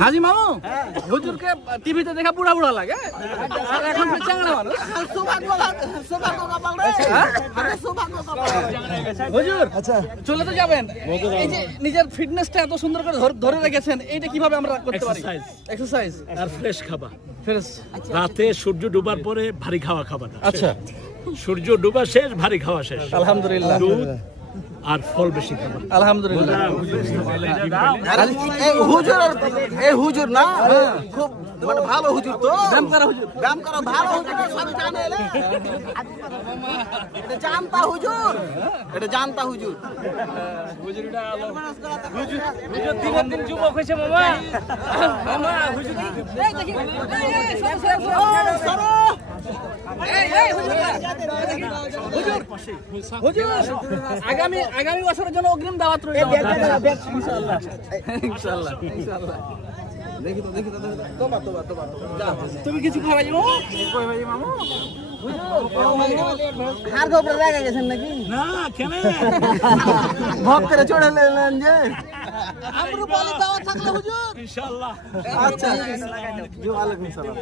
হাজি মামু হুজুরকে টিভিতে দেখা বুড়া বুড়া লাগে আর এখন চাংড়া মানুষ। হুজুর আচ্ছা চলে তো যাবেন, এই যে নিজের ফিটনেসটা এত সুন্দর করে ধরে রেখেছেন, এইটা কিভাবে আমরা করতে পারি? এক্সারসাইজ আর ফ্রেশ খাবা। ফ্রেশ। রাতে সূর্য ডুবার পরে ভারী খাওয়া না। আচ্ছা সূর্য ডুবা শেষ, ভারী খাওয়া শেষ। আলহামদুলিল্লাহ। দুধ আর ফল বেশি খাবা। আলহামদুলিল্লাহ। এই হুজুর না খুব মানে ভালো হুজুর তো ব্যায়াম করা হুজুর। ব্যায়াম করা ভালো হুজুর সবই জানে এলে। এটা জানতা হুজুর, এটা জানতা হুজুর। হুজুর দিনের দিন যুবক হয়েছে মামা। মামা হুজুর আগামী বছরের জন্য অগ্রিম দাওয়াত রইল। ইনশাআল্লাহ ইনশাআল্লাহ ইনশাআল্লাহ। দেখি তো তোমা যা তুমি কিছু খাওয়াই মামু? কই ভাই মামু? হার গোবরে লাগা গেছেন নাকি? না কেন ভক্তরে চড়ে নিলেন যে আমরা বলি দাওয়াত থাকলে হুজুর ইনশাআল্লাহ। আচ্ছা ওয়ালাইকুম সালাম।